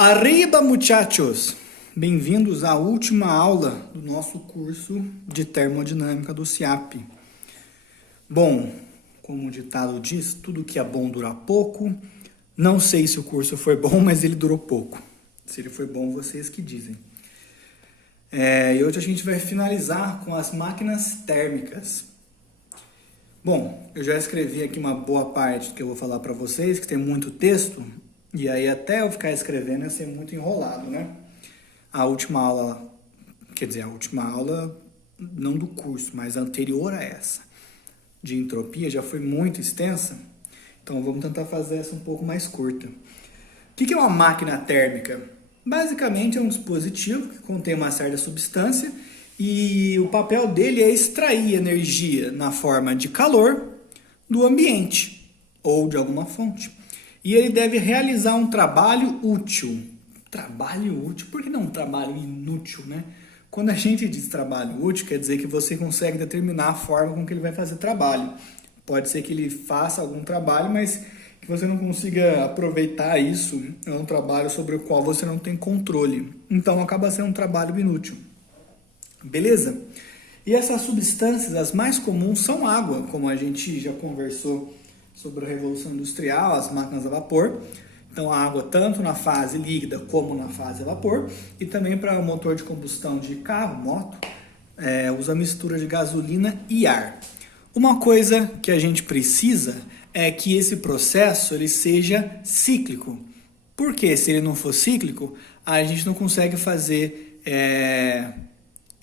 Arriba, muchachos! Bem-vindos à última aula do nosso curso de termodinâmica do CIAP. Bom, como o ditado diz, tudo que é bom dura pouco. Não sei se o curso foi bom, mas ele durou pouco. Se ele foi bom, vocês que dizem. E hoje a gente vai finalizar com as máquinas térmicas. Bom, eu já escrevi aqui uma boa parte do que eu vou falar para vocês, que tem muito texto. E aí até eu ficar escrevendo ia ser muito enrolado, né? A última aula não do curso, mas a anterior a essa, de entropia, já foi muito extensa. Então vamos tentar fazer essa um pouco mais curta. O que é uma máquina térmica? Basicamente é um dispositivo que contém uma certa substância e o papel dele é extrair energia na forma de calor do ambiente ou de alguma fonte. E ele deve realizar um trabalho útil. Trabalho útil? Por que não um trabalho inútil, né? Quando a gente diz trabalho útil, quer dizer que você consegue determinar a forma com que ele vai fazer trabalho. Pode ser que ele faça algum trabalho, mas que você não consiga aproveitar isso. É um trabalho sobre o qual você não tem controle. Então acaba sendo um trabalho inútil. Beleza? E essas substâncias, as mais comuns, são água, como a gente já conversou sobre a Revolução Industrial, as máquinas a vapor. Então, a água tanto na fase líquida como na fase a vapor. E também para o motor de combustão de carro, moto, usa mistura de gasolina e ar. Uma coisa que a gente precisa é que esse processo ele seja cíclico. Porque se ele não for cíclico, a gente não consegue fazer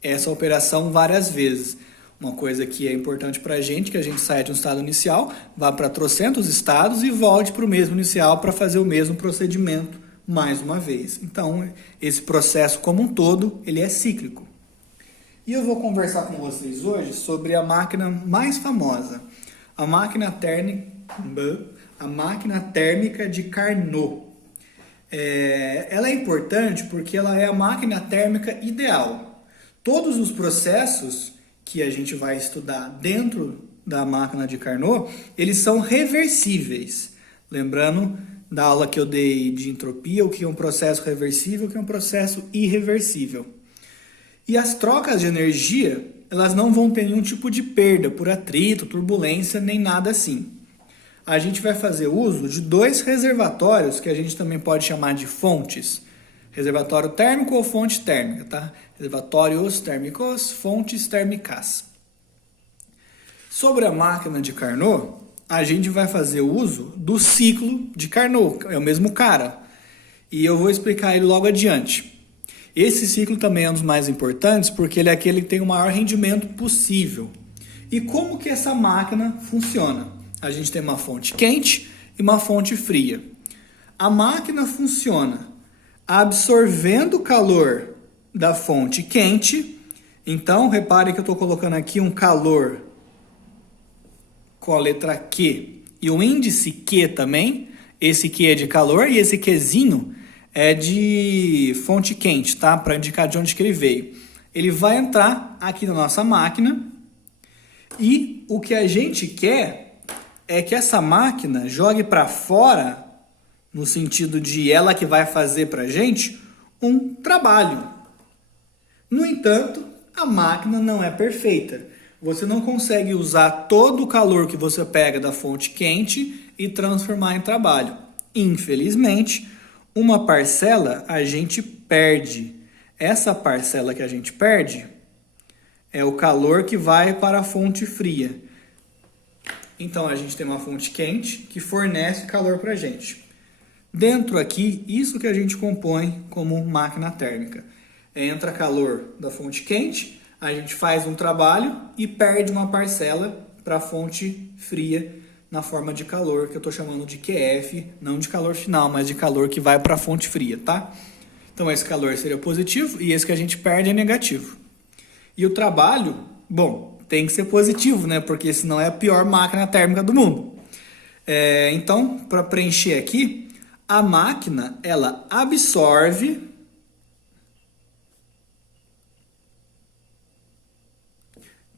essa operação várias vezes. Uma coisa que é importante para a gente, que a gente saia de um estado inicial, vá para trocentos estados e volte para o mesmo inicial para fazer o mesmo procedimento mais uma vez. Então, esse processo como um todo, ele é cíclico. E eu vou conversar com vocês hoje sobre a máquina mais famosa, a máquina térmica de Carnot. Ela é importante porque ela é a máquina térmica ideal. Todos os processos que a gente vai estudar dentro da máquina de Carnot, eles são reversíveis. Lembrando da aula que eu dei de entropia, o que é um processo reversível, o que é um processo irreversível. E as trocas de energia, elas não vão ter nenhum tipo de perda por atrito, turbulência, nem nada assim. A gente vai fazer uso de dois reservatórios, que a gente também pode chamar de fontes. Reservatório térmico ou fonte térmica, tá? Reservatórios térmicos, fontes térmicas. Sobre a máquina de Carnot, a gente vai fazer uso do ciclo de Carnot, é o mesmo cara. E eu vou explicar ele logo adiante. Esse ciclo também é um dos mais importantes porque ele é aquele que tem o maior rendimento possível. E como que essa máquina funciona? A gente tem uma fonte quente e uma fonte fria. A máquina funciona absorvendo o calor da fonte quente. Então, repare que eu estou colocando aqui um calor com a letra Q e o índice Q também. Esse Q é de calor e esse Qzinho é de fonte quente, tá? Para indicar de onde que ele veio. Ele vai entrar aqui na nossa máquina e o que a gente quer é que essa máquina jogue para fora, no sentido de ela que vai fazer para a gente um trabalho. No entanto, a máquina não é perfeita. Você não consegue usar todo o calor que você pega da fonte quente e transformar em trabalho. Infelizmente, uma parcela a gente perde. Essa parcela que a gente perde é o calor que vai para a fonte fria. Então, a gente tem uma fonte quente que fornece calor para a gente. Dentro aqui, isso que a gente compõe como máquina térmica. Entra calor da fonte quente, a gente faz um trabalho e perde uma parcela para a fonte fria na forma de calor, que eu estou chamando de QF, não de calor final, mas de calor que vai para a fonte fria, tá? Então esse calor seria positivo e esse que a gente perde é negativo. E o trabalho, bom, tem que ser positivo, né? Porque senão é a pior máquina térmica do mundo. Então, para preencher aqui, a máquina, ela absorve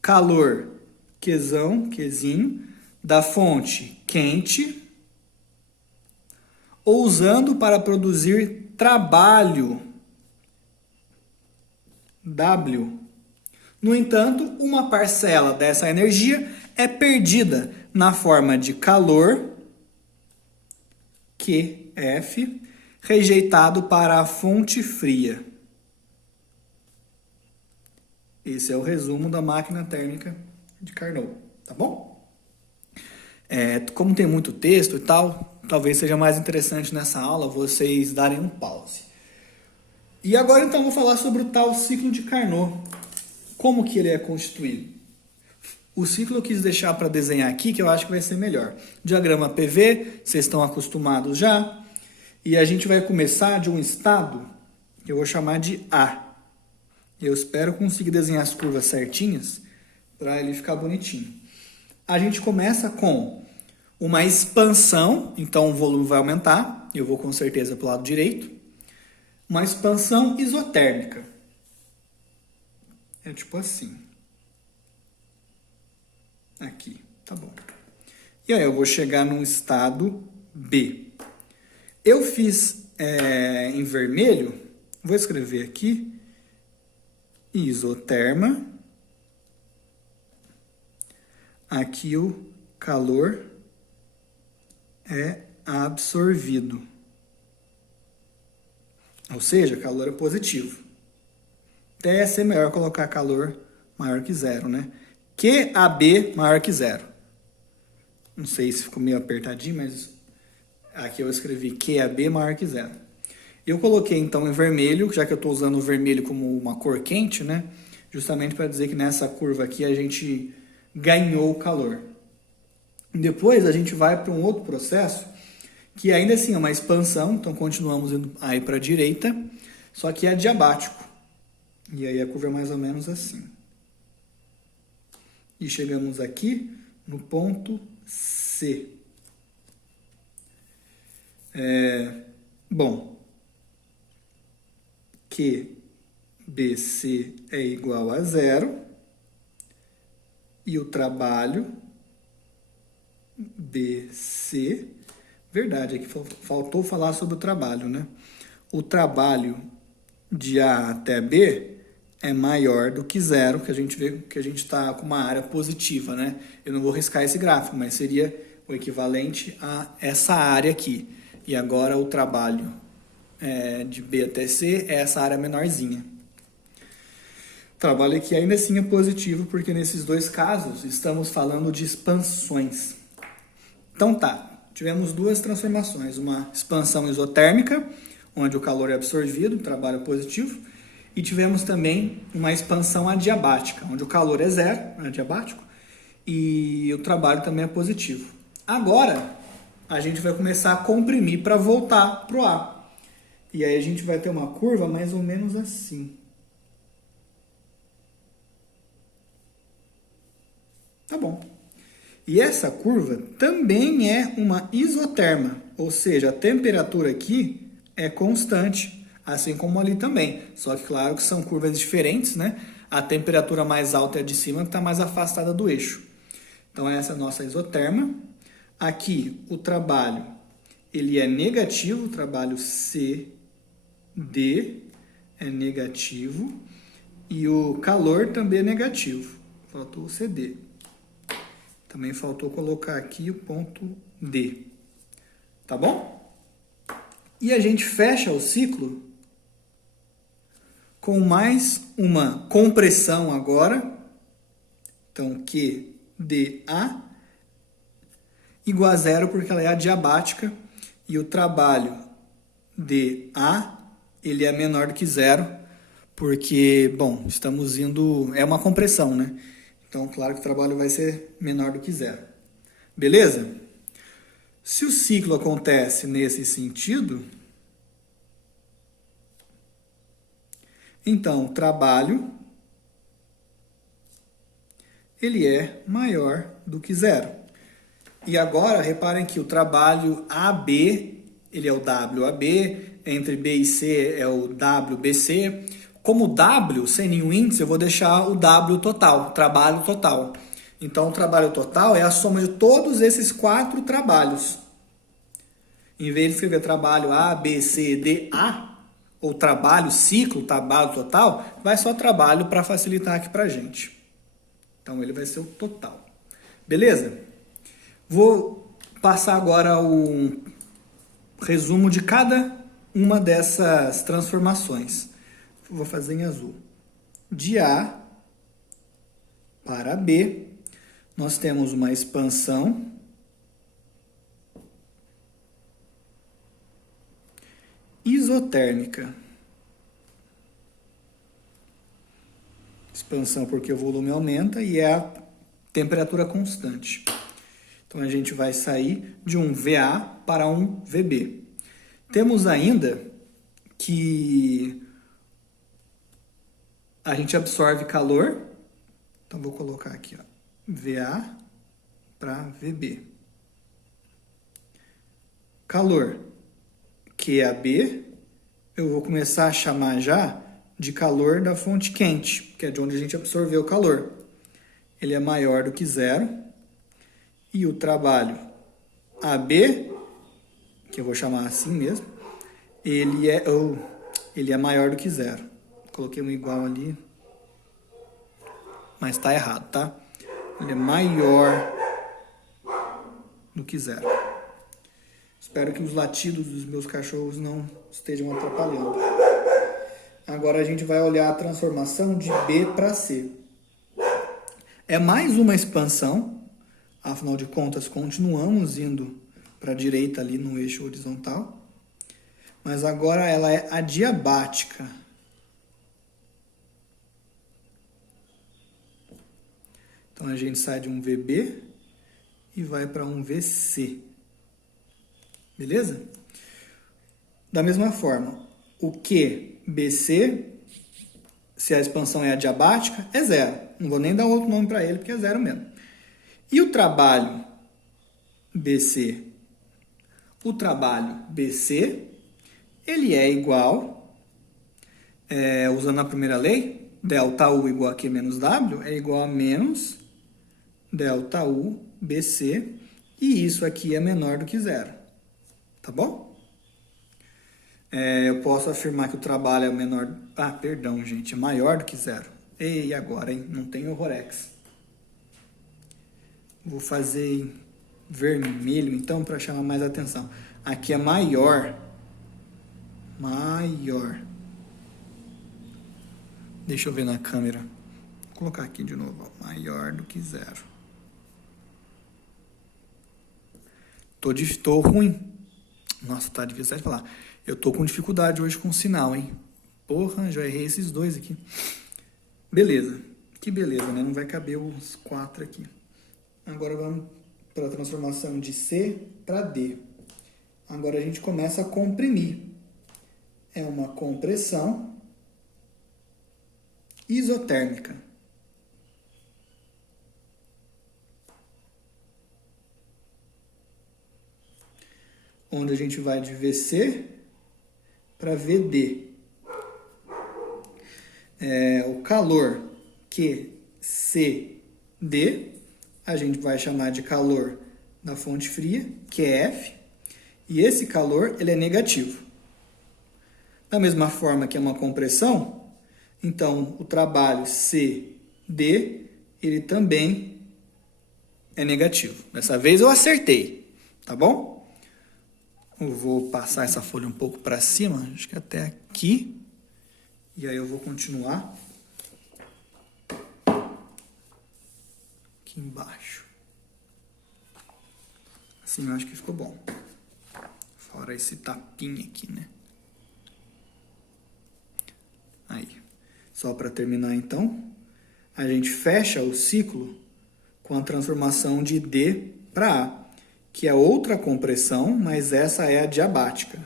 calor Qzinho, da fonte quente, ou usando para produzir trabalho W. No entanto, uma parcela dessa energia é perdida na forma de calor, QF, rejeitado para a fonte fria. Esse é o resumo da máquina térmica de Carnot, tá bom? Como tem muito texto e tal, talvez seja mais interessante nessa aula vocês darem um pause. E agora então vou falar sobre o tal ciclo de Carnot. Como que ele é constituído? O ciclo eu quis deixar para desenhar aqui, que eu acho que vai ser melhor. Diagrama PV, vocês estão acostumados já. E a gente vai começar de um estado que eu vou chamar de A. Eu espero conseguir desenhar as curvas certinhas para ele ficar bonitinho. A gente começa com uma expansão, então o volume vai aumentar. Eu vou com certeza para o lado direito. Uma expansão isotérmica. É tipo assim. Aqui, tá bom. E aí eu vou chegar no estado B. Eu fiz em vermelho, vou escrever aqui, isoterma. Aqui o calor é absorvido. Ou seja, calor é positivo. Até ser melhor colocar calor maior que zero, né? QAB maior que zero. Não sei se ficou meio apertadinho, mas aqui eu escrevi QAB maior que zero. Eu coloquei então em vermelho, já que eu estou usando o vermelho como uma cor quente, né? Justamente para dizer que nessa curva aqui a gente ganhou o calor. Depois a gente vai para um outro processo, que ainda assim é uma expansão, então continuamos indo aí para a direita, só que é adiabático. E aí a curva é mais ou menos assim. E chegamos aqui no ponto C. Bom, QBC é igual a zero. E o trabalho BC, verdade, aqui faltou falar sobre o trabalho, né? O trabalho de A até B é maior do que zero, que a gente vê que a gente está com uma área positiva, né? Eu não vou riscar esse gráfico, mas seria o equivalente a essa área aqui. E agora o trabalho de B até C é essa área menorzinha. O trabalho aqui ainda assim é positivo, porque nesses dois casos estamos falando de expansões. Então tá, tivemos duas transformações, uma expansão isotérmica, onde o calor é absorvido, trabalho positivo, e tivemos também uma expansão adiabática, onde o calor é zero, adiabático, e o trabalho também é positivo. Agora, a gente vai começar a comprimir para voltar para o A. E aí a gente vai ter uma curva mais ou menos assim. Tá bom. E essa curva também é uma isoterma, ou seja, a temperatura aqui é constante, assim como ali também. Só que claro que são curvas diferentes, né? A temperatura mais alta é a de cima, que está mais afastada do eixo. Então essa é a nossa isoterma. Aqui o trabalho ele é negativo, o trabalho CD é negativo e o calor também é negativo. Faltou o CD. Também faltou colocar aqui o ponto D. Tá bom? E a gente fecha o ciclo com mais uma compressão agora. Então, QDA igual a zero, porque ela é adiabática. E o trabalho DA, ele é menor do que zero, porque, bom, estamos indo... É uma compressão, né? Então, claro que o trabalho vai ser menor do que zero. Beleza? Se o ciclo acontece nesse sentido, então o trabalho ele é maior do que zero. E agora, reparem que o trabalho AB, ele é o WAB, entre B e C é o WBC. Como W, sem nenhum índice, eu vou deixar o W total, trabalho total. Então, o trabalho total é a soma de todos esses 4 trabalhos. Em vez de escrever trabalho A, B, C, D, A, ou trabalho, ciclo, trabalho total, vai só trabalho para facilitar aqui para a gente. Então, ele vai ser o total. Beleza? Vou passar agora o resumo de cada uma dessas transformações. Vou fazer em azul. De A para B, nós temos uma expansão isotérmica. Expansão porque o volume aumenta e é a temperatura constante. Então, a gente vai sair de um VA para um VB. Temos ainda que a gente absorve calor. Então, vou colocar aqui, ó, VA para VB. Calor, QAB, eu vou começar a chamar já de calor da fonte quente, que é de onde a gente absorveu o calor. Ele é maior do que zero. E o trabalho AB, que eu vou chamar assim mesmo, ele é maior do que zero. Coloquei um igual ali, mas está errado, tá? Ele é maior do que zero. Espero que os latidos dos meus cachorros não estejam atrapalhando. Agora a gente vai olhar a transformação de B para C. É mais uma expansão, afinal de contas continuamos indo para a direita ali no eixo horizontal, mas agora ela é adiabática. Então a gente sai de um VB e vai para um VC. Beleza? Da mesma forma, o QBC, se a expansão é adiabática, é zero. Não vou nem dar outro nome para ele, porque é zero mesmo. E o trabalho BC? O trabalho BC, ele é igual, usando a primeira lei, ΔU igual a Q menos W, é igual a menos ΔU BC, e isso aqui é menor do que zero. Tá bom? Eu posso afirmar que o trabalho é menor... Ah, perdão, gente. É maior do que zero. E agora, hein? Não tem Horrorex. Vou fazer em vermelho, então, para chamar mais atenção. Aqui é maior. Maior. Deixa eu ver na câmera. Vou colocar aqui de novo. Ó. Maior do que zero. Tô ruim. Nossa, tá difícil de falar. Eu tô com dificuldade hoje com o sinal, hein? Porra, já errei esses dois aqui. Beleza. Que beleza, né? Não vai caber os 4 aqui. Agora vamos para a transformação de C para D. Agora a gente começa a comprimir. É uma compressão isotérmica. Onde a gente vai de VC para VD. O calor QCD, a gente vai chamar de calor da fonte fria, QF, e esse calor ele é negativo. Da mesma forma que é uma compressão, então o trabalho CD, ele também é negativo. Dessa vez eu acertei, tá bom? Eu vou passar essa folha um pouco para cima, acho que até aqui. E aí eu vou continuar aqui embaixo. Assim eu acho que ficou bom. Fora esse tapinha aqui, né? Aí. Só para terminar então, a gente fecha o ciclo com a transformação de D para A, que é outra compressão, mas essa é adiabática.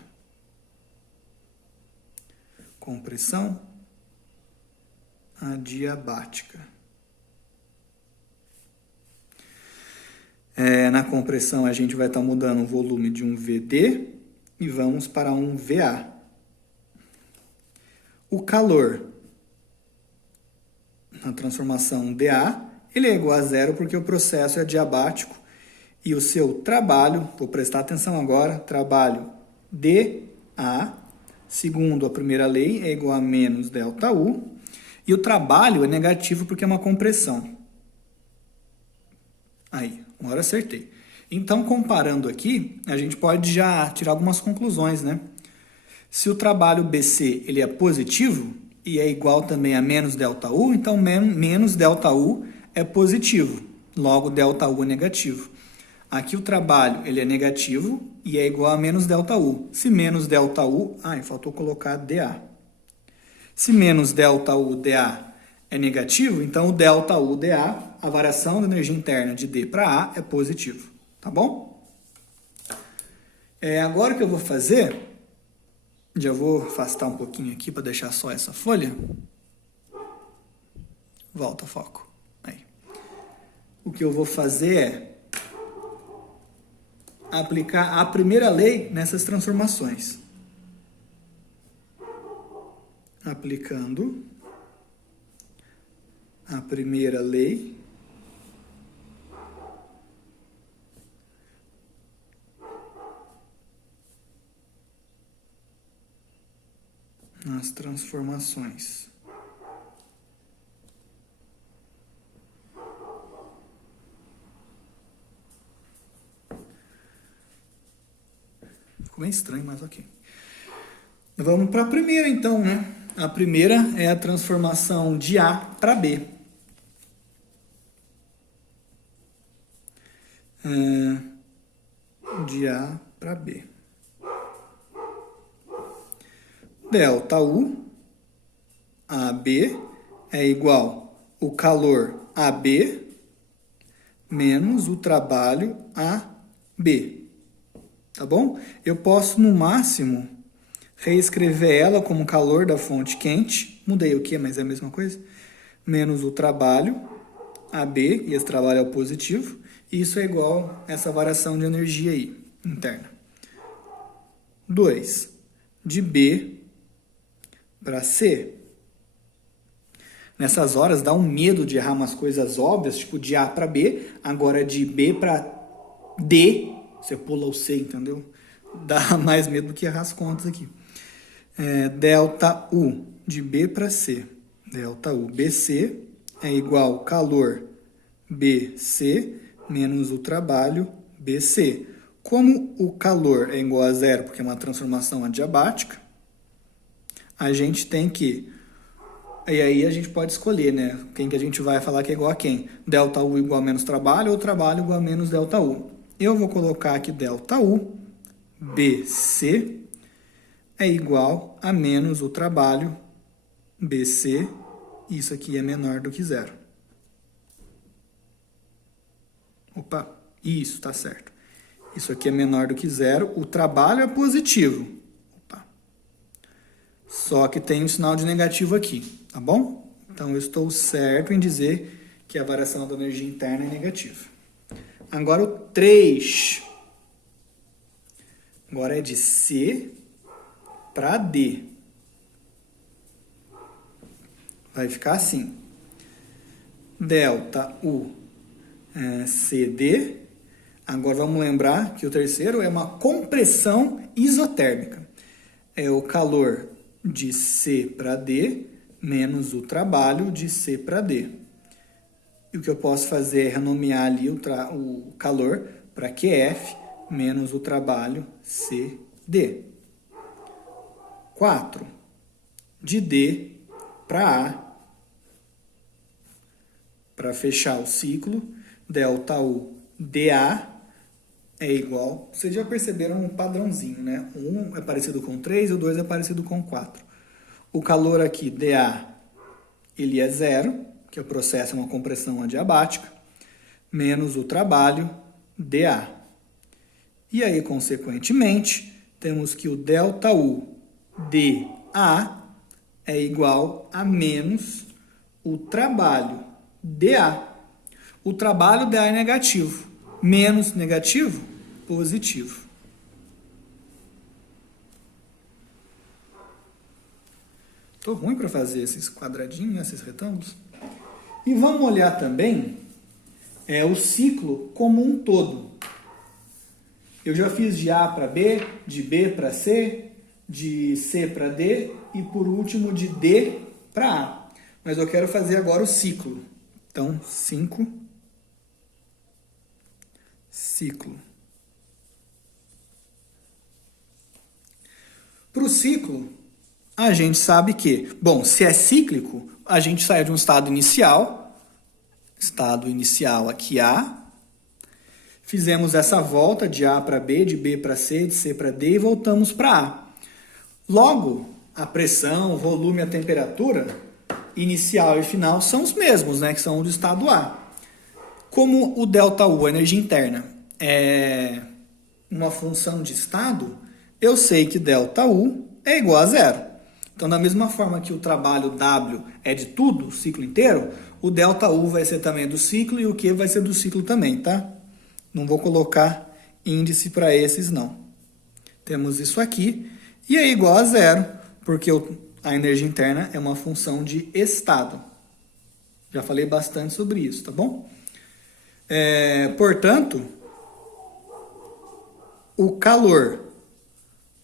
Compressão adiabática. Na compressão, a gente vai estar mudando o volume de um VD e vamos para um VA. O calor, na transformação DA, ele é igual a zero porque o processo é adiabático e o seu trabalho, vou prestar atenção agora, trabalho DA segundo a primeira lei, é igual a menos ΔU. E o trabalho é negativo porque é uma compressão. Aí, uma hora acertei. Então, comparando aqui, a gente pode já tirar algumas conclusões, né? Se o trabalho BC ele é positivo e é igual também a menos ΔU, então menos ΔU é positivo, logo ΔU é negativo. Aqui o trabalho ele é negativo e é igual a menos ΔU. Se menos ΔU, faltou colocar dA. Se menos ΔU dA é negativo, então o ΔU dA, a variação da energia interna de D para A, é positivo. Tá bom? Agora o que eu vou fazer, já vou afastar um pouquinho aqui para deixar só essa folha. Volta ao foco. Aí. O que eu vou fazer é aplicar a primeira lei nessas transformações. Aplicando a primeira lei nas transformações. Ficou bem estranho, mas ok. Vamos para a primeira então, né? A primeira é a transformação de A para B. De A para B. ΔU AB é igual o calor AB menos o trabalho AB. Tá bom? Eu posso, no máximo, reescrever ela como calor da fonte quente. Mudei o que, mas é a mesma coisa. Menos o trabalho AB, e esse trabalho é o positivo. E isso é igual a essa variação de energia aí, interna. 2. De B para C. Nessas horas dá um medo de errar umas coisas óbvias, tipo de A para B, agora de B para D, você pula o C, entendeu? Dá mais medo do que errar as contas aqui. ΔU de B para C. ΔU BC é igual calor BC menos o trabalho BC. Como o calor é igual a zero, porque é uma transformação adiabática, a gente tem que... E aí a gente pode escolher, né? Quem que a gente vai falar que é igual a quem? ΔU igual a menos trabalho ou trabalho igual a menos ΔU. Eu vou colocar aqui ΔU BC é igual a menos o trabalho BC. Isso aqui é menor do que zero. Opa, isso, tá certo. Isso aqui é menor do que zero. O trabalho é positivo. Opa. Só que tem um sinal de negativo aqui, tá bom? Então, eu estou certo em dizer que a variação da energia interna é negativa. Agora, o 3. Agora é de C para D. Vai ficar assim. ΔU CD. Agora vamos lembrar que o terceiro é uma compressão isotérmica. É o calor de C para D menos o trabalho de C para D. E o que eu posso fazer é renomear ali o calor para QF menos o trabalho CD. 4. De D para A. Para fechar o ciclo, ΔU dA é igual... Vocês já perceberam um padrãozinho, né? O 1 é parecido com 3 e o 2 é parecido com 4. O calor aqui, dA, ele é zero, que o processo é uma compressão adiabática, menos o trabalho, dA. E aí, consequentemente, temos que o ΔU dA é igual a menos o trabalho dA. O trabalho dA é negativo. Menos negativo, positivo. Estou ruim para fazer esses quadradinhos, esses retângulos. E vamos olhar também o ciclo como um todo. Eu já fiz de A para B, de B para C, de C para D e por último de D para A. Mas eu quero fazer agora o ciclo. Então, 5, ciclo. Para o ciclo, a gente sabe que, bom, se é cíclico, a gente sai de um estado inicial aqui A, fizemos essa volta de A para B, de B para C, de C para D e voltamos para A. Logo, a pressão, o volume, a temperatura inicial e final são os mesmos, né, que são do estado A. Como o ΔU, a energia interna, é uma função de estado, eu sei que ΔU é igual a zero. Então, da mesma forma que o trabalho W é de tudo, o ciclo inteiro, o ΔU vai ser também do ciclo e o Q vai ser do ciclo também, tá? Não vou colocar índice para esses, não. Temos isso aqui e é igual a zero, porque a energia interna é uma função de estado. Já falei bastante sobre isso, tá bom? Portanto, o calor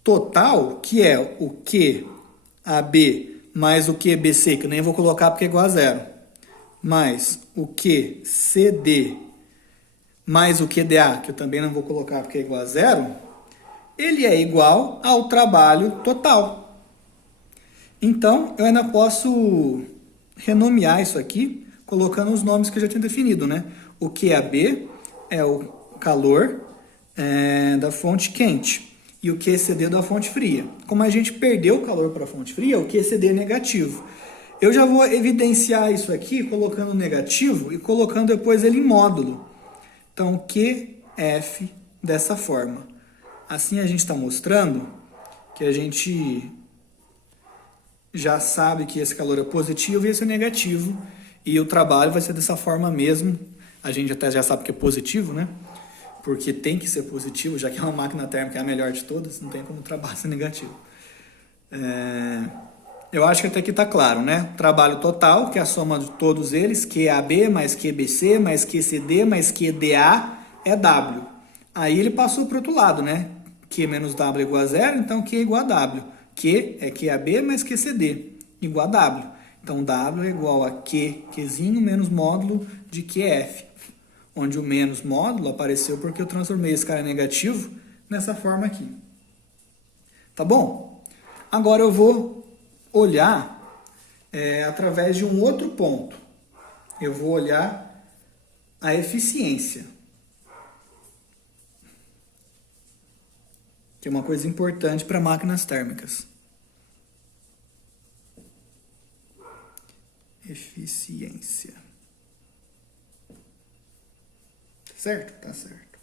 total, que é o QAB mais o QBC, que eu nem vou colocar porque é igual a zero, mais o QCD mais o QDA, que eu também não vou colocar porque é igual a zero, ele é igual ao trabalho total. Então, eu ainda posso renomear isso aqui, colocando os nomes que eu já tinha definido, né? O QAB é o calor da fonte quente e o QCD da fonte fria. Como a gente perdeu o calor para a fonte fria, o QCD é negativo. Eu já vou evidenciar isso aqui colocando negativo e colocando depois ele em módulo. Então, QF dessa forma. Assim a gente está mostrando que a gente já sabe que esse calor é positivo e esse é negativo. E o trabalho vai ser dessa forma mesmo. A gente até já sabe que é positivo, né? Porque tem que ser positivo, já que é uma máquina térmica é a melhor de todas, não tem como o trabalho ser negativo. Eu acho que até aqui está claro, né? Trabalho total, que é a soma de todos eles, QAB mais QBC mais QCD mais QDA é W. Aí ele passou para o outro lado, né? Q menos W é igual a zero, então Q é igual a W. Q é QAB mais QCD, igual a W. Então W é igual a Qzinho menos módulo de QF, onde o menos módulo apareceu porque eu transformei esse cara negativo nessa forma aqui. Tá bom? Agora eu vou olhar através de um outro ponto. Eu vou olhar a eficiência, que é uma coisa importante para máquinas térmicas. Eficiência. Certo? Tá certo.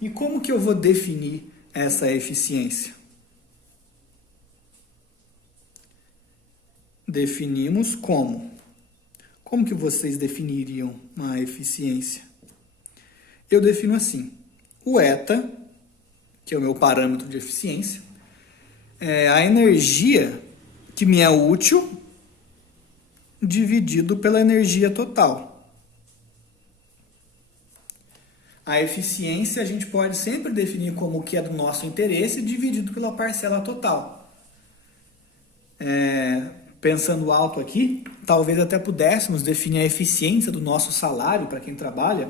E como que eu vou definir essa eficiência? Definimos como? Como que vocês definiriam uma eficiência? Eu defino assim. O eta, que é o meu parâmetro de eficiência, é a energia que me é útil dividido pela energia total. A eficiência a gente pode sempre definir como o que é do nosso interesse dividido pela parcela total. Pensando alto aqui, talvez até pudéssemos definir a eficiência do nosso salário para quem trabalha,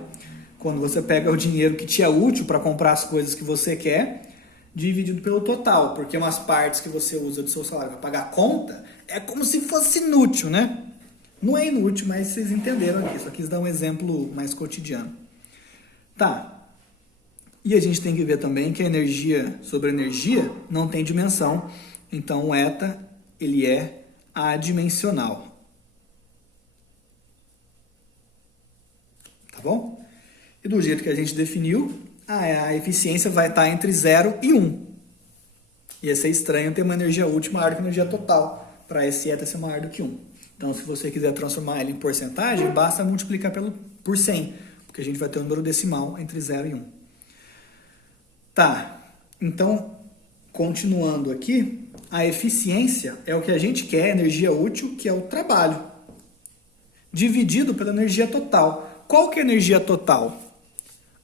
quando você pega o dinheiro que te é útil para comprar as coisas que você quer, dividido pelo total, porque umas partes que você usa do seu salário para pagar a conta é como se fosse inútil, né? Não é inútil, mas vocês entenderam aqui, só quis dar um exemplo mais cotidiano. Tá, e a gente tem que ver também que a energia sobre energia não tem dimensão, então o eta ele é adimensional. Tá bom? E do jeito que a gente definiu, a eficiência vai estar entre 0 e 1. Ia ser estranho ter uma energia útil maior que a energia total, para esse eta ser maior do que 1. Então, se você quiser transformar ele em porcentagem, basta multiplicar por 100, porque a gente vai ter um número decimal entre 0 e 1. Tá, então, continuando aqui, a eficiência é o que a gente quer, energia útil, que é o trabalho, dividido pela energia total. Qual que é a energia total?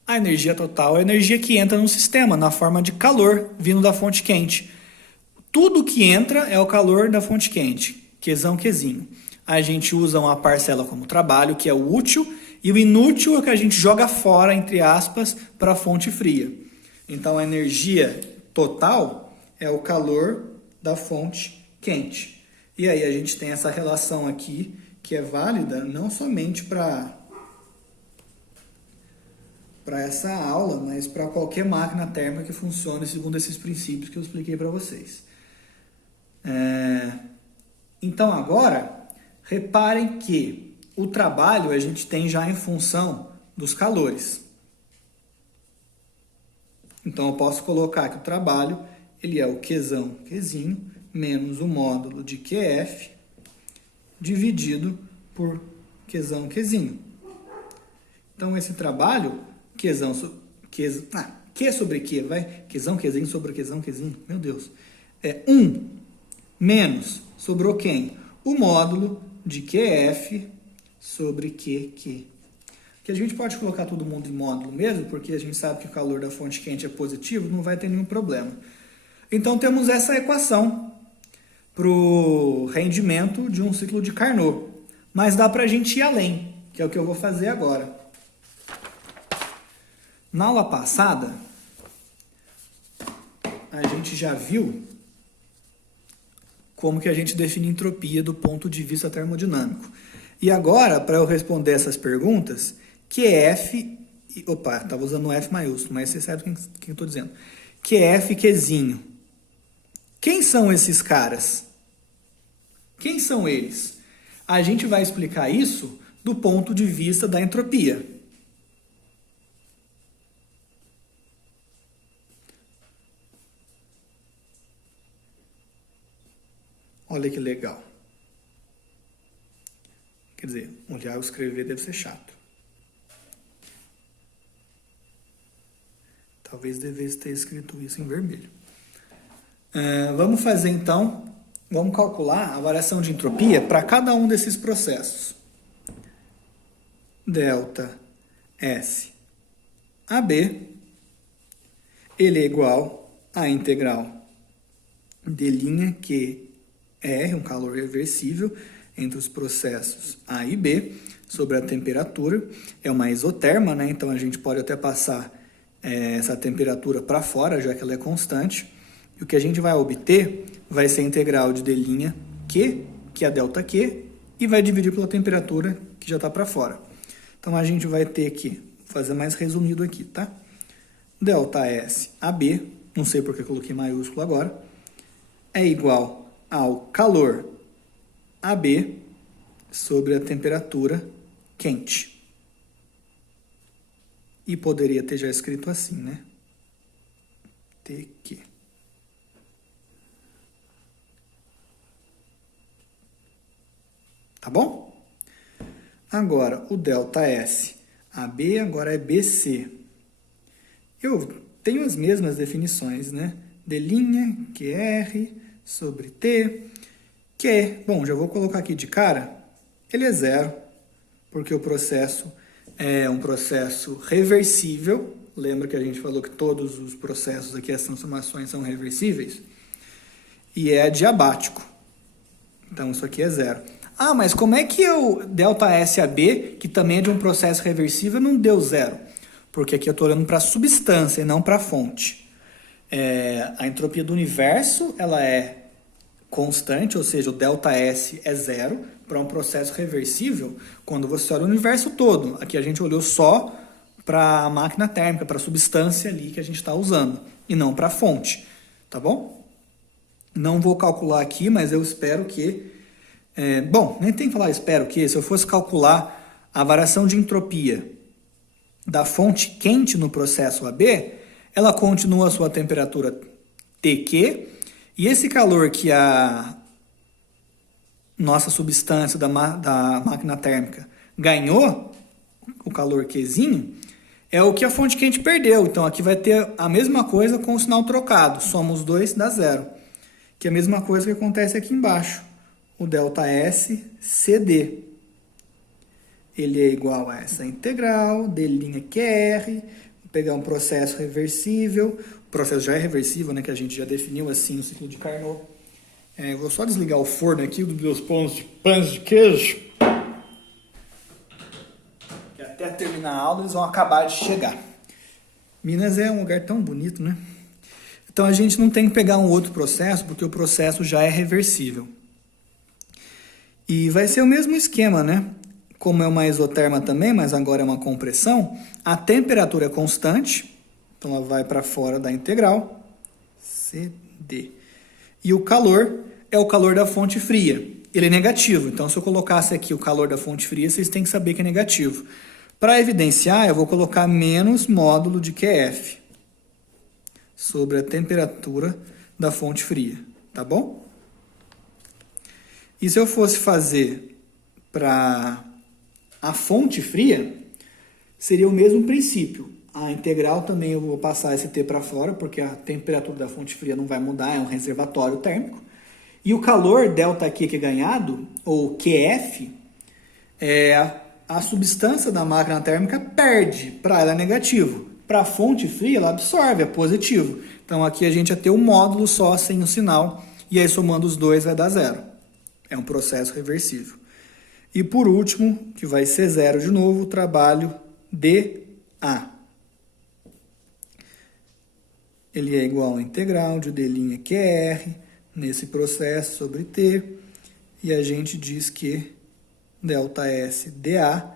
A energia total é a energia que entra no sistema, na forma de calor vindo da fonte quente. Tudo que entra é o calor da fonte quente, Qzão, Qzinho. A gente usa uma parcela como trabalho, que é o útil, e o inútil é o que a gente joga fora, entre aspas, para a fonte fria. Então, a energia total é o calor da fonte quente. E aí a gente tem essa relação aqui, que é válida não somente para essa aula, mas para qualquer máquina térmica que funcione segundo esses princípios que eu expliquei para vocês. Então agora, reparem que o trabalho a gente tem já em função dos calores. Então eu posso colocar que o trabalho ele é o Qzão, Qzinho, menos o módulo de QF dividido por Qzão, Qzinho. Então esse trabalho, Q sobre Q, vai? Qzão, Qzinho sobre Qzão, Qzinho, meu Deus. É 1 menos, sobrou quem? O módulo de QF sobre QQ. Que a gente pode colocar todo mundo em módulo mesmo, porque a gente sabe que o calor da fonte quente é positivo, não vai ter nenhum problema. Então temos essa equação para o rendimento de um ciclo de Carnot. Mas dá para a gente ir além, que é o que eu vou fazer agora. Na aula passada, a gente já viu como que a gente define entropia do ponto de vista termodinâmico. E agora, para eu responder essas perguntas, QF... Opa, estava usando um F maiúsculo, mas você sabe o que eu estou dizendo. QF, Qzinho. Quem são esses caras? Quem são eles? A gente vai explicar isso do ponto de vista da entropia. Olha que legal. Quer dizer, olhar ou escrever deve ser chato. Talvez devesse ter escrito isso em vermelho. Vamos fazer então, vamos calcular a variação de entropia para cada um desses processos. Delta S AB, ele é igual à integral d' QR, um calor reversível, entre os processos A e B, sobre a temperatura. É uma isoterma, né? Então a gente pode até passar essa temperatura para fora, já que ela é constante. E o que a gente vai obter vai ser a integral de d' Q, que é a ΔQ, e vai dividir pela temperatura que já está para fora. Então a gente vai ter que, vou fazer mais resumido aqui, tá? Delta S AB, não sei porque eu coloquei maiúsculo agora, é igual ao calor AB sobre a temperatura quente. E poderia ter já escrito assim, né? TQ. Tá bom? Agora, o delta S AB agora é BC. Eu tenho as mesmas definições, né? D' QR sobre T, que, bom, já vou colocar aqui de cara, ele é zero, porque o processo é um processo reversível. Lembra que a gente falou que todos os processos aqui, as transformações são reversíveis? E é adiabático. Então, isso aqui é zero. Ah, mas como é que o ΔSAB, que também é de um processo reversível, não deu zero? Porque aqui eu estou olhando para a substância e não para a fonte. A entropia do universo ela é constante, ou seja, o ΔS é zero para um processo reversível quando você olha o universo todo. Aqui a gente olhou só para a máquina térmica, para a substância ali que a gente está usando, e não para a fonte, tá bom? Não vou calcular aqui, mas eu espero que... bom, nem tem que falar espero que, se eu fosse calcular a variação de entropia da fonte quente no processo AB, ela continua a sua temperatura TQ, e esse calor que a nossa substância da máquina térmica ganhou, o calor Qzinho, é o que a fonte quente perdeu. Então aqui vai ter a mesma coisa com o sinal trocado. Soma os dois, dá zero. Que é a mesma coisa que acontece aqui embaixo. O ΔS CD. Ele é igual a essa integral, d' QR, pegar um processo reversível, o processo já é reversível, né, que a gente já definiu assim o ciclo de Carnot. Vou só desligar o forno aqui dos meus pães de queijo, que até terminar a aula eles vão acabar de chegar. Minas é um lugar tão bonito, né? Então a gente não tem que pegar um outro processo, porque o processo já é reversível. E vai ser o mesmo esquema, né? Como é uma isoterma também, mas agora é uma compressão, a temperatura é constante, então ela vai para fora da integral, CD. E o calor é o calor da fonte fria. Ele é negativo, então se eu colocasse aqui o calor da fonte fria, vocês têm que saber que é negativo. Para evidenciar, eu vou colocar menos módulo de QF sobre a temperatura da fonte fria, tá bom? E se eu fosse fazer para a fonte fria, seria o mesmo princípio. A integral também eu vou passar esse T para fora, porque a temperatura da fonte fria não vai mudar, é um reservatório térmico. E o calor ΔQ que é ganhado, ou QF, a substância da máquina térmica perde, para ela é negativo. Para a fonte fria, ela absorve, é positivo. Então aqui a gente vai ter um módulo só, sem o sinal, e aí somando os dois vai dar zero. É um processo reversível. E por último, que vai ser zero de novo, o trabalho dA. Ele é igual a integral de D' QR nesse processo sobre T. E a gente diz que ΔS dA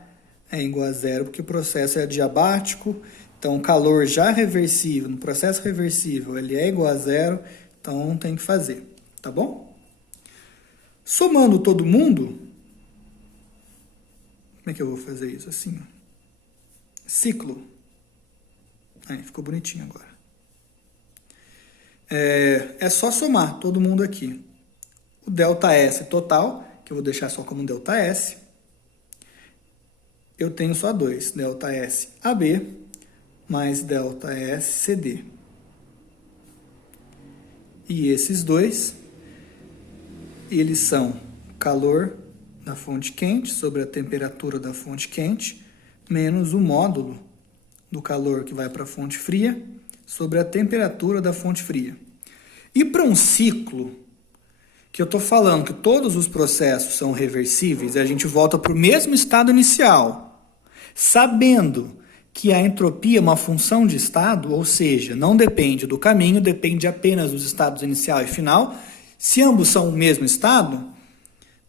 é igual a zero, porque o processo é adiabático. Então, o calor já reversível, no processo reversível, ele é igual a zero. Então, não tem que fazer, tá bom? Somando todo mundo, como é que eu vou fazer isso? Assim, ó. Ciclo. Aí, ficou bonitinho agora. É só somar todo mundo aqui. O ΔS total, que eu vou deixar só como ΔS, eu tenho só dois, ΔS AB mais ΔS CD. E esses dois, eles são calor da fonte quente sobre a temperatura da fonte quente, menos o módulo do calor que vai para a fonte fria sobre a temperatura da fonte fria. E para um ciclo, que eu estou falando que todos os processos são reversíveis, a gente volta para o mesmo estado inicial, sabendo que a entropia é uma função de estado, ou seja, não depende do caminho, depende apenas dos estados inicial e final. Se ambos são o mesmo estado,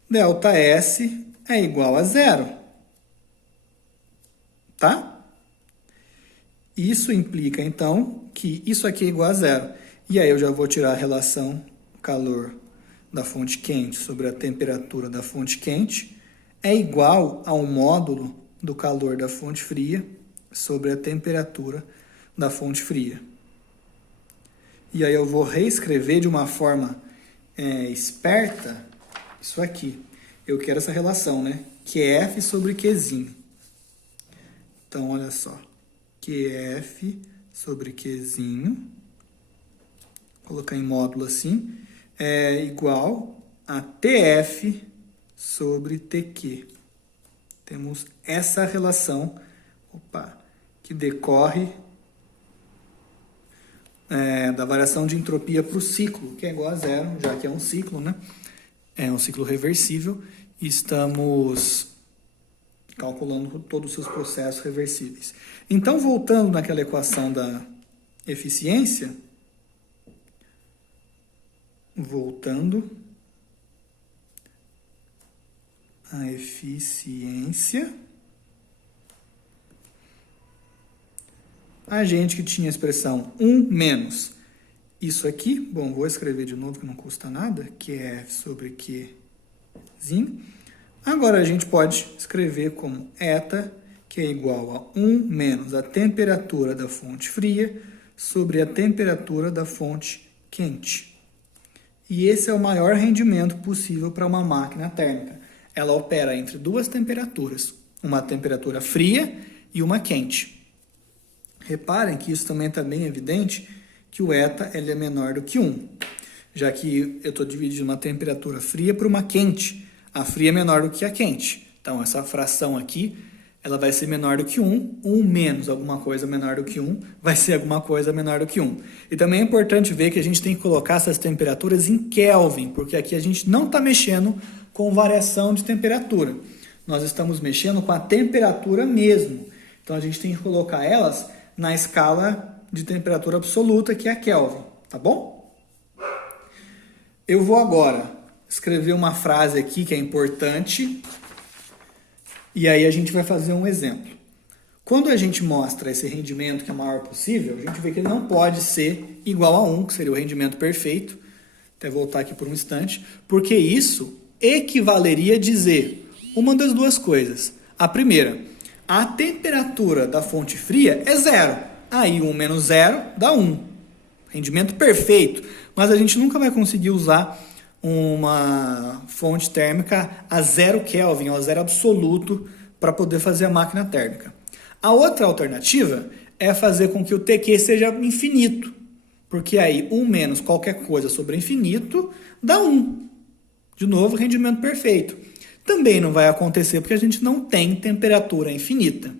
ΔS é igual a zero. Tá? Isso implica, então, que isso aqui é igual a zero. E aí eu já vou tirar a relação calor da fonte quente sobre a temperatura da fonte quente é igual ao módulo do calor da fonte fria sobre a temperatura da fonte fria. E aí eu vou reescrever de uma forma esperta isso aqui. Eu quero essa relação, né? QF sobre Qzinho. Então, olha só. QF sobre Qzinho, vou colocar em módulo assim, é igual a TF sobre TQ. Temos essa relação, que decorre da variação de entropia para o ciclo, que é igual a zero, já que é um ciclo, né? É um ciclo reversível, e estamos calculando todos os seus processos reversíveis. Então, voltando naquela equação da eficiência, a eficiência, a gente que tinha a expressão 1 menos isso aqui, bom, vou escrever de novo que não custa nada, QF sobre Qzinho. Agora a gente pode escrever como eta, que é igual a 1 menos a temperatura da fonte fria sobre a temperatura da fonte quente. E esse é o maior rendimento possível para uma máquina térmica. Ela opera entre duas temperaturas, uma temperatura fria e uma quente. Reparem que isso também está bem evidente, que o eta ele é menor do que 1, já que eu estou dividindo uma temperatura fria por uma quente. A fria é menor do que a quente. Então, essa fração aqui ela vai ser menor do que 1 menos alguma coisa menor do que 1 vai ser alguma coisa menor do que 1. E também é importante ver que a gente tem que colocar essas temperaturas em Kelvin, porque aqui a gente não está mexendo com variação de temperatura. Nós estamos mexendo com a temperatura mesmo. Então a gente tem que colocar elas na escala de temperatura absoluta, que é a Kelvin, tá bom? Eu vou agora escrever uma frase aqui que é importante. E aí a gente vai fazer um exemplo. Quando a gente mostra esse rendimento que é o maior possível, a gente vê que ele não pode ser igual a 1, que seria o rendimento perfeito. Até voltar aqui por um instante. Porque isso equivaleria a dizer uma das duas coisas. A primeira, a temperatura da fonte fria é 0. Aí 1 menos 0 dá 1. Rendimento perfeito. Mas a gente nunca vai conseguir usar uma fonte térmica a 0 Kelvin, a 0 absoluto, para poder fazer a máquina térmica. A outra alternativa é fazer com que o TQ seja infinito, porque aí 1 menos qualquer coisa sobre infinito dá 1. De novo, rendimento perfeito. Também não vai acontecer porque a gente não tem temperatura infinita.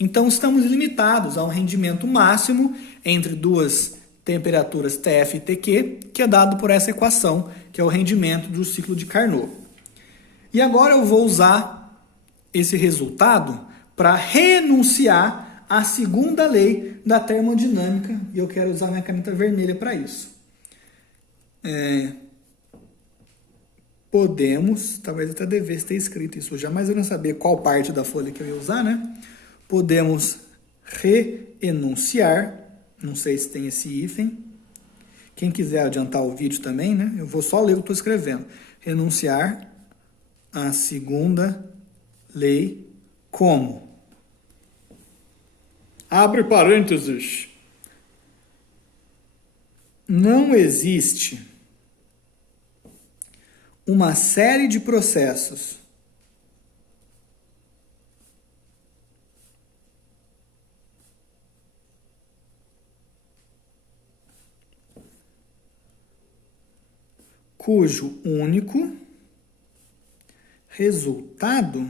Então estamos limitados a um rendimento máximo entre duas temperaturas TF e TQ, que é dado por essa equação, que é o rendimento do ciclo de Carnot. E agora eu vou usar esse resultado para renunciar à segunda lei da termodinâmica, e eu quero usar minha caneta vermelha para isso. Podemos, talvez até devesse ter escrito isso já, mas eu não sabia qual parte da folha que eu ia usar, né? Podemos renunciar, não sei se tem esse hífen. Quem quiser adiantar o vídeo também, né? Eu vou só ler o que estou escrevendo. Renunciar à segunda lei como? Abre parênteses. Não existe uma série de processos cujo único resultado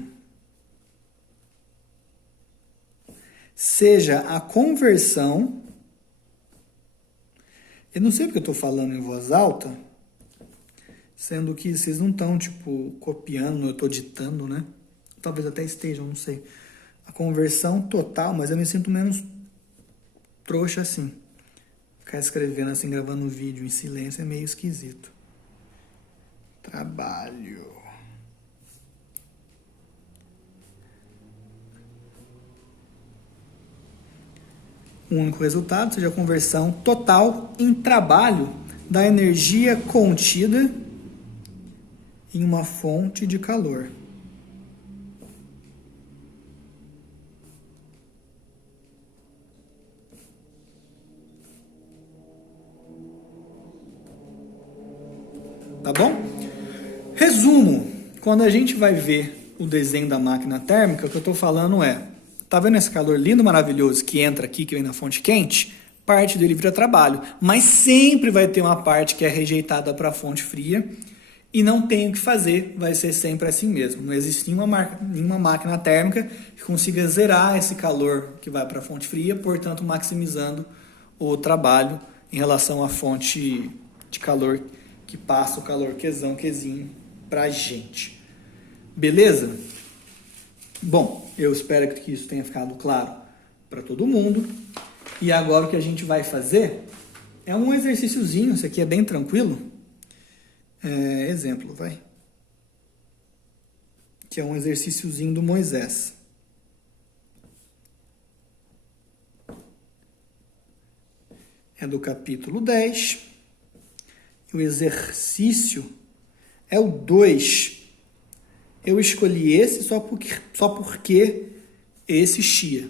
seja a conversão. Eu não sei porque eu estou falando em voz alta, sendo que vocês não estão, copiando, eu estou ditando, né? Talvez até estejam, não sei. A conversão total, mas eu me sinto menos trouxa assim. Ficar escrevendo assim, gravando um vídeo em silêncio é meio esquisito. Trabalho. O único resultado seja a conversão total em trabalho da energia contida em uma fonte de calor. Tá bom? Resumo, quando a gente vai ver o desenho da máquina térmica, o que eu estou falando é, tá vendo esse calor lindo, maravilhoso que entra aqui, que vem na fonte quente? Parte dele vira trabalho, mas sempre vai ter uma parte que é rejeitada para a fonte fria e não tem o que fazer, vai ser sempre assim mesmo. Não existe nenhuma máquina térmica que consiga zerar esse calor que vai para a fonte fria, portanto maximizando o trabalho em relação à fonte de calor que passa o calor Qzinho pra gente. Beleza? Bom, eu espero que isso tenha ficado claro para todo mundo. E agora o que a gente vai fazer é um exercíciozinho, isso aqui é bem tranquilo. Exemplo, vai. Que é um exercíciozinho do Moisés. É do capítulo 10. O exercício é o 2. Eu escolhi esse só porque esse chia.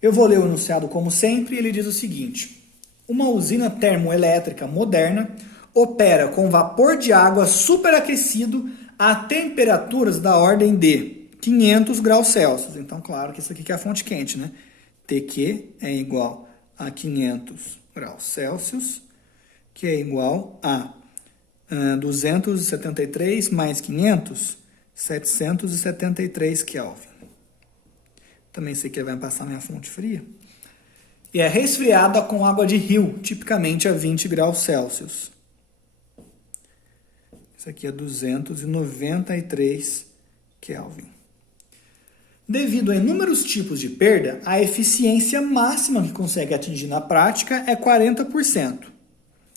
Eu vou ler o enunciado como sempre, ele diz o seguinte: uma usina termoelétrica moderna opera com vapor de água superaquecido a temperaturas da ordem de 500 graus Celsius. Então, claro que isso aqui que é a fonte quente, né? TQ é igual a 500 graus Celsius, que é igual a 273 mais 500, 773 Kelvin. Também sei que ele vai passar minha fonte fria. E é resfriada com água de rio, tipicamente a 20 graus Celsius. Isso aqui é 293 Kelvin. Devido a inúmeros tipos de perda, a eficiência máxima que consegue atingir na prática é 40%.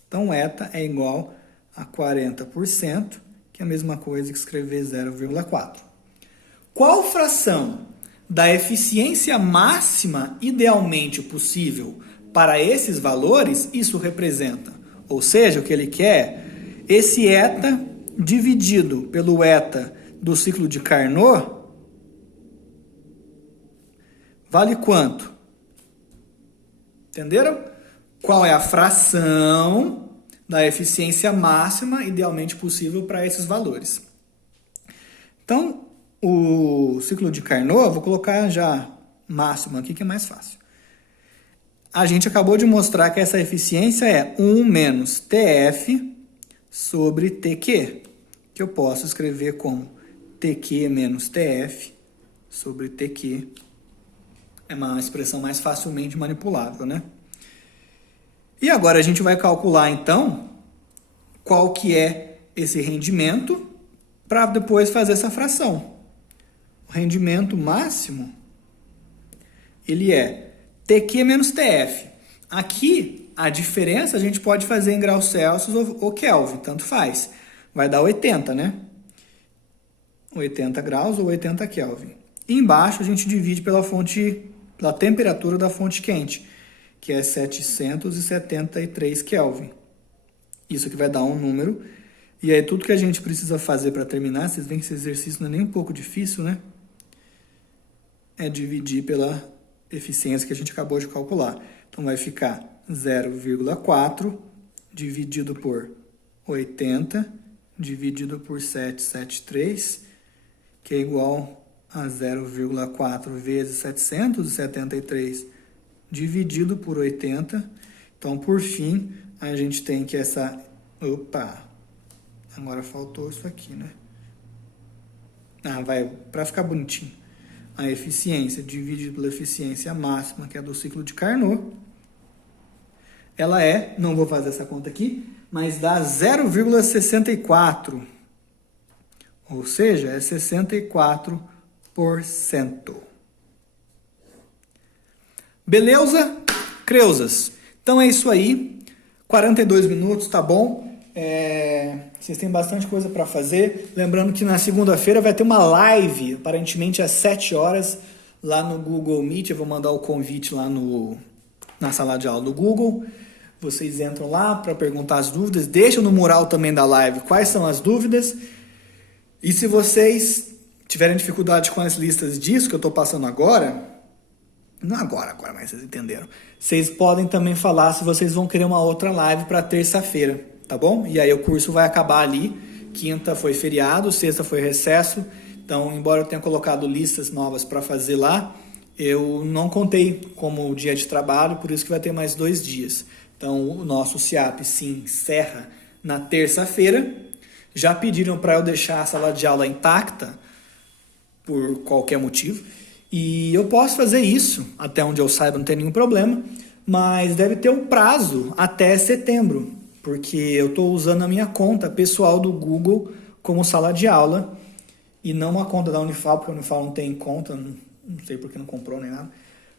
Então, eta é igual a 40%, que é a mesma coisa que escrever 0,4. Qual fração da eficiência máxima idealmente possível para esses valores isso representa? Ou seja, o que ele quer, esse eta dividido pelo eta do ciclo de Carnot, vale quanto? Entenderam? Qual é a fração da eficiência máxima idealmente possível para esses valores? Então, o ciclo de Carnot, vou colocar já máximo aqui que é mais fácil. A gente acabou de mostrar que essa eficiência é 1 menos TF sobre TQ, que eu posso escrever como TQ menos TF sobre TQ. É uma expressão mais facilmente manipulável, né? E agora a gente vai calcular, então, qual que é esse rendimento para depois fazer essa fração. O rendimento máximo, ele é TQ menos TF. Aqui, a diferença a gente pode fazer em graus Celsius ou Kelvin, tanto faz. Vai dar 80, né? 80 graus ou 80 Kelvin. E embaixo a gente divide pela temperatura da fonte quente, que é 773 Kelvin. Isso aqui vai dar um número. E aí tudo que a gente precisa fazer para terminar, vocês veem que esse exercício não é nem um pouco difícil, né? É dividir pela eficiência que a gente acabou de calcular. Então vai ficar 0,4 dividido por 80 dividido por 773, que é igual a 0,4 vezes 773 dividido por 80. Então, por fim, a gente tem que essa... Opa! Agora faltou isso aqui, né? Vai para ficar bonitinho. A eficiência dividido pela eficiência máxima, que é do ciclo de Carnot, ela é, não vou fazer essa conta aqui, mas dá 0,64. Ou seja, é 64%. Beleza? Creusas. Então é isso aí. 42 minutos, tá bom? Vocês têm bastante coisa para fazer. Lembrando que na segunda-feira vai ter uma live, aparentemente às 7 horas, lá no Google Meet. Eu vou mandar o convite lá na sala de aula do Google. Vocês entram lá para perguntar as dúvidas. Deixa no mural também da live quais são as dúvidas. E se vocês tiverem dificuldade com as listas disso que eu estou passando agora, não agora, mas vocês entenderam. Vocês podem também falar se vocês vão querer uma outra live para terça-feira, tá bom? E aí o curso vai acabar ali. Quinta foi feriado, sexta foi recesso. Então, embora eu tenha colocado listas novas para fazer lá, eu não contei como dia de trabalho, por isso que vai ter mais 2 dias. Então, o nosso CIAP se encerra na terça-feira. Já pediram para eu deixar a sala de aula intacta, por qualquer motivo. E eu posso fazer isso, até onde eu saiba, não tem nenhum problema. Mas deve ter um prazo até setembro, porque eu estou usando a minha conta pessoal do Google como sala de aula e não a conta da Unifal, porque a Unifal não tem conta, não sei porque não comprou nem nada.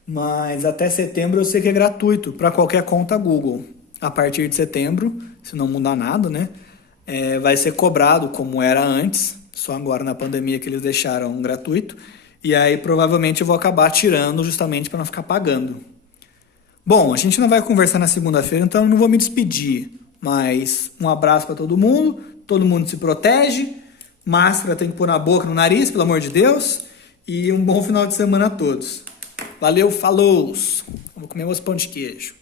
Mas até setembro eu sei que é gratuito para qualquer conta Google. A partir de setembro, se não mudar nada, né, vai ser cobrado como era antes, só agora na pandemia que eles deixaram gratuito. E aí provavelmente eu vou acabar tirando justamente para não ficar pagando. Bom, a gente não vai conversar na segunda-feira, então eu não vou me despedir. Mas um abraço para todo mundo se protege, máscara tem que pôr na boca, no nariz, pelo amor de Deus, e um bom final de semana a todos. Valeu, falou! Vou comer meus pão de queijo.